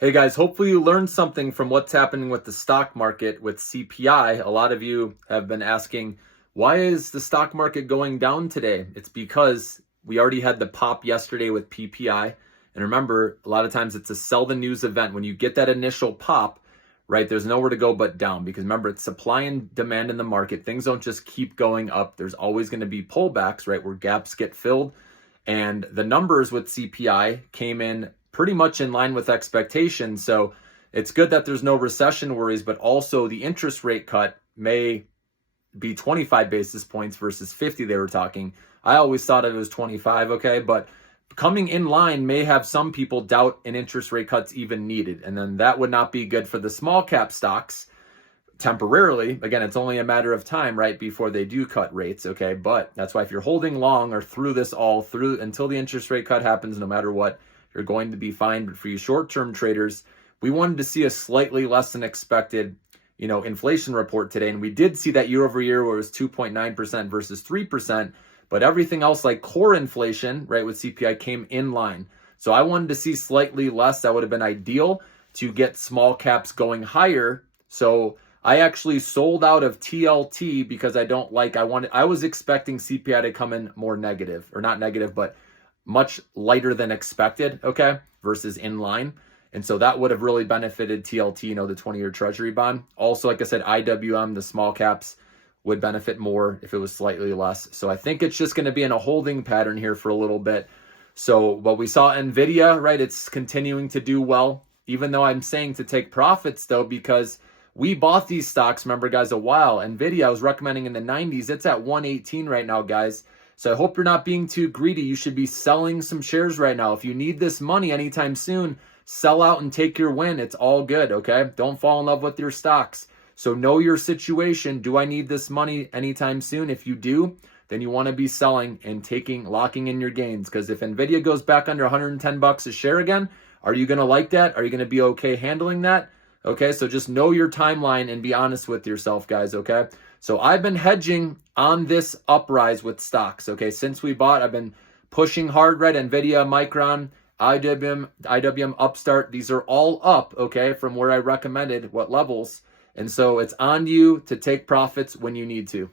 Hey guys, hopefully you learned something from what's happening with the stock market with CPI. A lot of you have been asking, why is the stock market going down today? It's because we already had the pop yesterday with PPI. And remember, a lot of times it's a sell the news event. When you get that initial pop, right, there's nowhere to go but down because remember, it's supply and demand in the market. Things don't just keep going up. There's always going to be pullbacks, right, where gaps get filled. And the numbers with CPI came in pretty much in line with expectations. So it's good that there's no recession worries, but also the interest rate cut may be 25 basis points versus 50 they were talking. I always thought it was 25, okay? But coming in line may have some people doubt an interest rate cut's even needed. And then that would not be good for the small cap stocks temporarily. Again, it's only a matter of time, right, before they do cut rates, okay? But that's why if you're holding long or through this all through until the interest rate cut happens, no matter what, you're going to be fine. But for you short-term traders, we wanted to see a slightly less than expected, inflation report today. And we did see that year over year where it was 2.9% versus 3%, but everything else like core inflation, right, with CPI came in line. So I wanted to see slightly less. That would have been ideal to get small caps going higher. So I actually sold out of TLT because I was expecting CPI to come in more negative, or not negative, but much lighter than expected, okay, versus in line. And so that would have really benefited TLT, the 20-year treasury bond. Also, like I said, IWM, the small caps, would benefit more if it was slightly less. So I think it's just going to be in a holding pattern here for a little bit. So what we saw NVIDIA, right, it's continuing to do well, even though I'm saying to take profits, though, because we bought these stocks, remember, guys, a while. NVIDIA, I was recommending in the 90s. It's at 118 right now, guys. So I hope you're not being too greedy. You should be selling some shares right now. If you need this money anytime soon, sell out and take your win. It's all good, okay? Don't fall in love with your stocks. So know your situation. Do I need this money anytime soon? If you do, then you want to be selling and locking in your gains. Because if NVIDIA goes back under 110 bucks a share again, are you going to like that? Are you going to be okay handling that? Okay, so just know your timeline and be honest with yourself, guys, okay? So I've been hedging on this uprise with stocks, okay? Since we bought, I've been pushing hard, right? NVIDIA, Micron, IWM, Upstart. These are all up, okay, from where I recommended, what levels. And so it's on you to take profits when you need to.